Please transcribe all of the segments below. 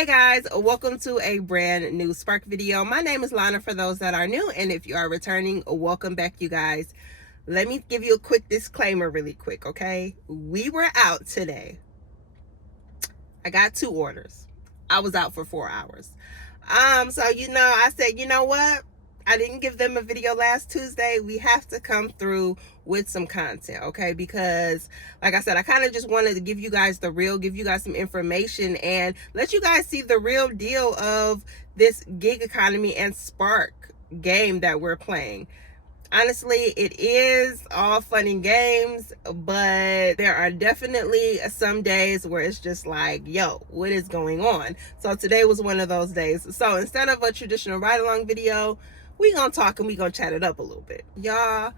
Hey guys, welcome to a brand new Spark video. My name is Lana for those that are new, and if you are returning, welcome back, you guys. Let me give you a quick disclaimer really quick, okay? We were out today. I got 2 orders. I was out for 4 hours. So I said, you know what? I didn't give them a video last Tuesday. We have to come through with some content, okay? Because like I said, I kind of just wanted to give you guys the real, give you guys some information and let you guys see the real deal of this gig economy and Spark game that we're playing. Honestly, it is all fun and games, but there are definitely some days where it's just like, yo, what is going on? So today was one of those days. So instead of a traditional ride-along video, we gonna talk and we gonna chat it up a little bit. Y'all,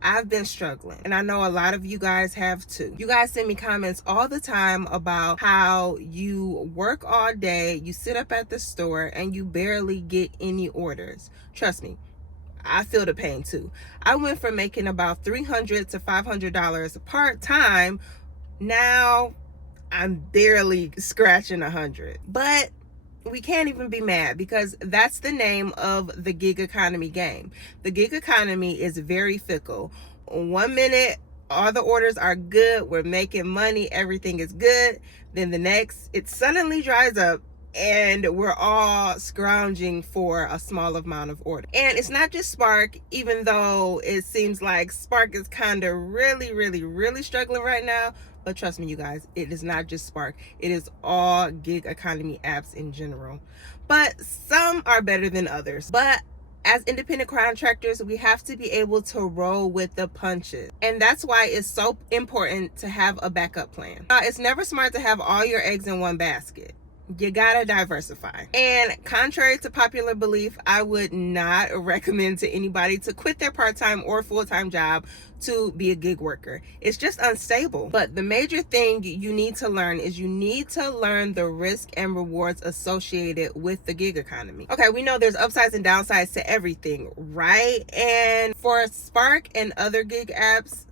I've been struggling, and I know a lot of you guys have too. You guys send me comments all the time about how you work all day, you sit up at the store, and you barely get any orders. Trust me, I feel the pain too. I went from making about $300 to $500 part-time. Now I'm barely scratching 100. But we can't even be mad because that's the name of the gig economy game. The gig economy is very fickle. 1 minute, all the orders are good, we're making money, everything is good. Then the next, it suddenly dries up and we're all scrounging for a small amount of order. And it's not just Spark, even though it seems like Spark is kind of really struggling right now. But trust me, you guys, it is not just Spark. It is all gig economy apps in general. But some are better than others. But as independent contractors, we have to be able to roll with the punches. And that's why it's so important to have a backup plan. It's never smart to have all your eggs in one basket. You gotta diversify. And contrary to popular belief, I would not recommend to anybody to quit their part-time or full-time job to be a gig worker. It's just unstable. But the major thing you need to learn is you need to learn the risk and rewards associated with the gig economy. Okay, we know there's upsides and downsides to everything, right? And for Spark and other gig apps,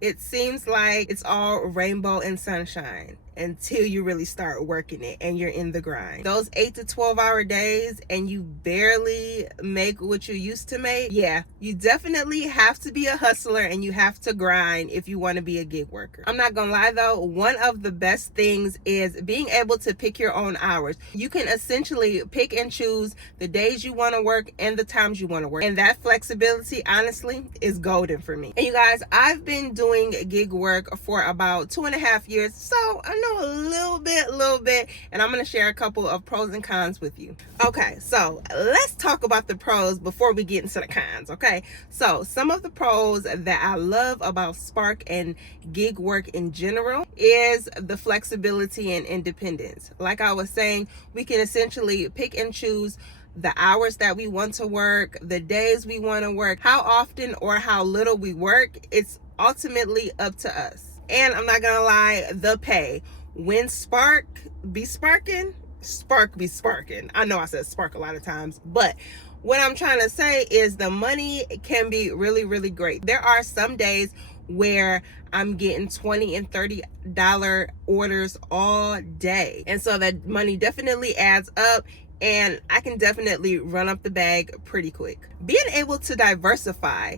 it seems like it's all rainbow and sunshine until you really start working it and you're in the grind. Those 8 to 12 hour days and you barely make what you used to make. Yeah, you definitely have to be a hustler and you have to grind if you want to be a gig worker. I'm not gonna lie though, one of the best things is being able to pick your own hours. You can essentially pick and choose the days you want to work and the times you want to work. And that flexibility, honestly, is golden for me. And you guys, I've been doing gig work for about 2.5 years, so I know a little bit, and I'm going to share a couple of pros and cons with you. Okay, so let's talk about the pros before we get into the cons, okay? So some of the pros that I love about Spark and gig work in general is the flexibility and independence. Like I was saying, we can essentially pick and choose the hours that we want to work, the days we want to work, how often or how little we work. It's ultimately up to us. And I'm not gonna lie, the pay, when Spark be sparking, Spark be sparking. I know I said Spark a lot of times, but what I'm trying to say is the money can be really great. There are some days where I'm getting $20 and $30 orders all day, and so that money definitely adds up, and I can definitely run up the bag pretty quick. Being able to diversify,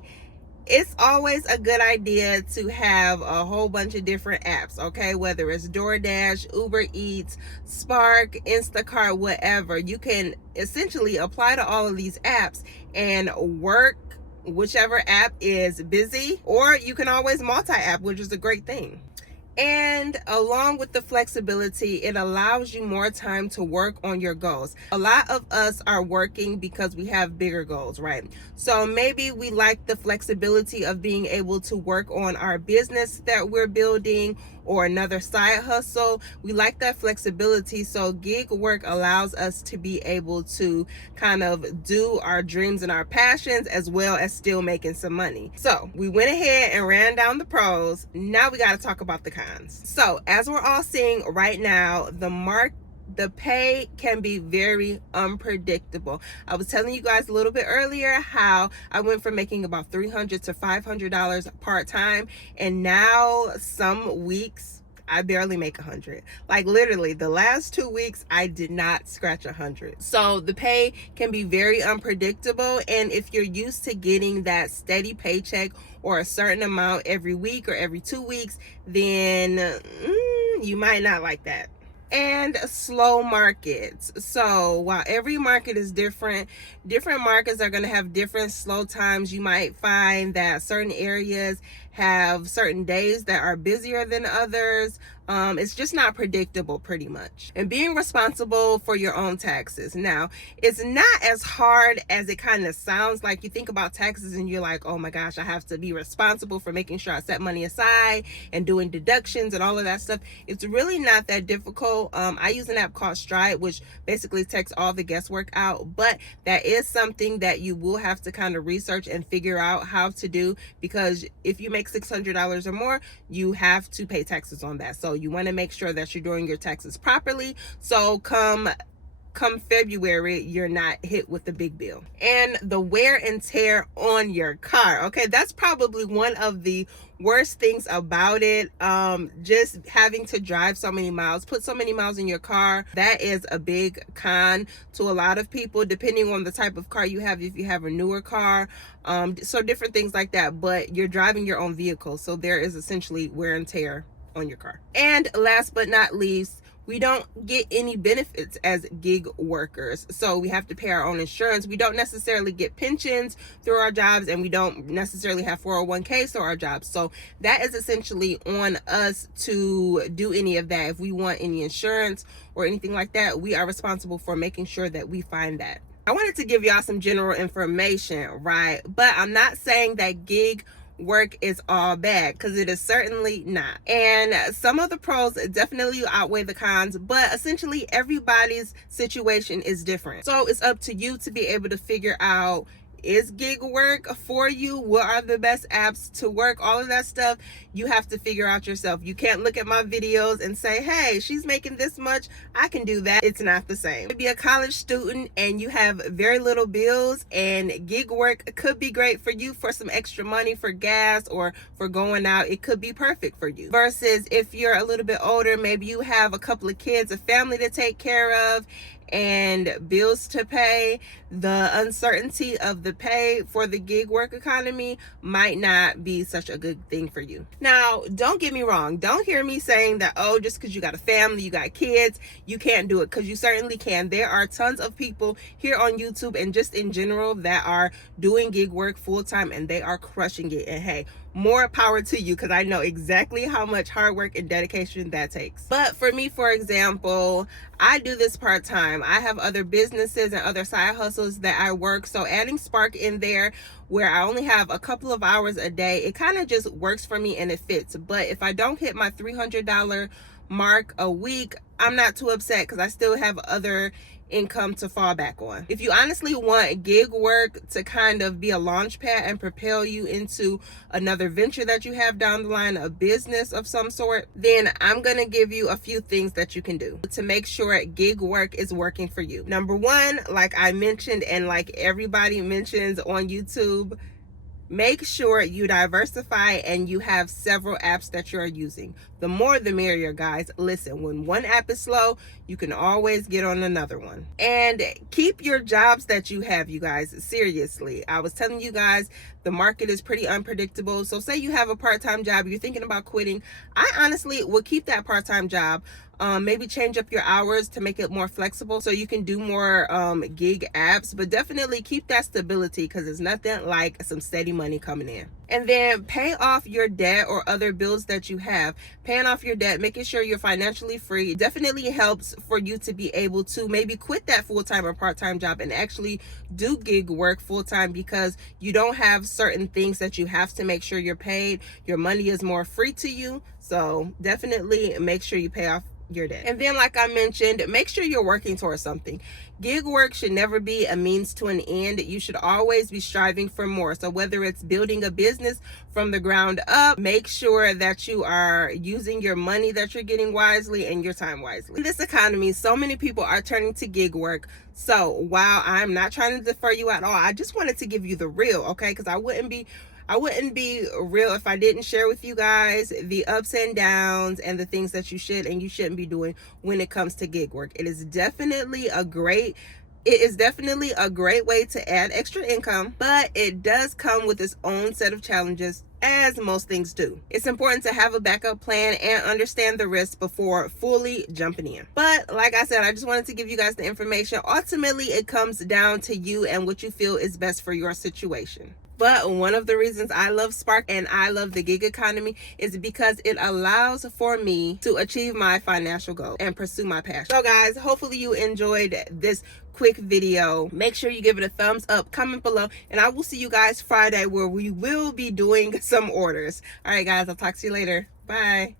it's always a good idea to have a whole bunch of different apps, okay? Whether it's DoorDash, Uber Eats, Spark, Instacart, whatever. You can essentially apply to all of these apps and work whichever app is busy, or you can always multi-app, which is a great thing. And along with the flexibility, it allows you more time to work on your goals. A lot of us are working because we have bigger goals, right? So maybe we like the flexibility of being able to work on our business that we're building or another side hustle. We like that flexibility. So gig work allows us to be able to kind of do our dreams and our passions as well as still making some money. So we went ahead and ran down the pros. Now we got to talk about the cons. So as we're all seeing right now, the pay can be very unpredictable. I was telling you guys a little bit earlier how I went from making about $300 to $500 part-time, and now some weeks I barely make 100. Like literally the last 2 weeks, I did not scratch 100. So the pay can be very unpredictable. And if you're used to getting that steady paycheck or a certain amount every week or every 2 weeks, then you might not like that. And slow markets. So while every market is different markets are going to have different slow times. You might find that certain areas have certain days that are busier than others. It's just not predictable pretty much. And being responsible for your own taxes. Now, it's not as hard as it kind of sounds. Like you think about taxes and you're like, oh my gosh, I have to be responsible for making sure I set money aside and doing deductions and all of that stuff. It's really not that difficult. I use an app called Stride, which basically takes all the guesswork out, but that is something that you will have to kind of research and figure out how to do, because if you make $600 or more, you have to pay taxes on that. So you want to make sure that you're doing your taxes properly. So come February, you're not hit with the big bill. And the wear and tear on your car. Okay, that's probably one of the worst things about it. Just having to drive so many miles, put so many miles in your car. That is a big con to a lot of people, depending on the type of car you have. If you have a newer car, so different things like that. But you're driving your own vehicle, so there is essentially wear and tear on your car. And last but not least, we don't get any benefits as gig workers. So we have to pay our own insurance. We don't necessarily get pensions through our jobs, and we don't necessarily have 401ks through our jobs. So that is essentially on us to do any of that. If we want any insurance or anything like that, we are responsible for making sure that we find that. I wanted to give y'all some general information, right? But I'm not saying that gig work is all bad, because it is certainly not. And some of the pros definitely outweigh the cons, but essentially everybody's situation is different. So it's up to you to be able to figure out, is gig work for you? What are the best apps to work? All of that stuff you have to figure out yourself. You can't look at my videos and say, hey, she's making this much, I can do that. It's not the same. Maybe a college student and you have very little bills, and gig work could be great for you for some extra money for gas or for going out. It could be perfect for you. Versus if you're a little bit older, maybe you have a couple of kids, a family to take care of, and bills to pay. The uncertainty of the pay for the gig work economy might not be such a good thing for you. Now, don't get me wrong. Don't hear me saying that, oh, just because you got a family, you got kids, you can't do it, because you certainly can. There are tons of people here on YouTube and just in general that are doing gig work full time, and they are crushing it. And hey, more power to you, because I know exactly how much hard work and dedication that takes. But for me, for example, I do this part-time. I have other businesses and other side hustles that I work. So adding Spark in there, where I only have a couple of hours a day, it kind of just works for me and it fits. But if I don't hit my $300 mark a week, I'm not too upset, because I still have other income to fall back on. If you honestly want gig work to kind of be a launch pad and propel you into another venture that you have down the line, a business of some sort, then I'm gonna give you a few things that you can do to make sure gig work is working for you. Number one, like I mentioned and like everybody mentions on YouTube, make sure you diversify and you have several apps that you're using. The more the merrier, guys. Listen, when one app is slow, you can always get on another one. And keep your jobs that you have, you guys. Seriously, I was telling you guys, the market is pretty unpredictable. So say you have a part-time job, you're thinking about quitting. I honestly would keep that part-time job. Maybe change up your hours to make it more flexible so you can do more gig apps, but definitely keep that stability, because it's nothing like some steady money coming in. And then pay off your debt or other bills that you have. Paying off your debt, making sure you're financially free, definitely helps for you to be able to maybe quit that full-time or part-time job and actually do gig work full-time, because you don't have certain things that you have to make sure you're paid. Your money is more free to you. So definitely make sure you pay off your debt. And then, like I mentioned, make sure you're working towards something. Gig work should never be a means to an end. You should always be striving for more. So whether it's building a business from the ground up, make sure that you are using your money that you're getting wisely and your time wisely. In this economy, so many people are turning to gig work. So while I'm not trying to defer you at all, I just wanted to give you the real, okay? Because I wouldn't be I wouldn't be real if I didn't share with you guys the ups and downs and the things that you should and you shouldn't be doing when it comes to gig work. It is definitely a great way to add extra income, but it does come with its own set of challenges, as most things do. It's important to have a backup plan and understand the risks before fully jumping in. But like I said, I just wanted to give you guys the information. Ultimately, it comes down to you and what you feel is best for your situation. But one of the reasons I love Spark and I love the gig economy is because it allows for me to achieve my financial goal and pursue my passion. So guys, hopefully you enjoyed this quick video. Make sure you give it a thumbs up, comment below, and I will see you guys Friday where we will be doing some orders. All right guys, I'll talk to you later. Bye.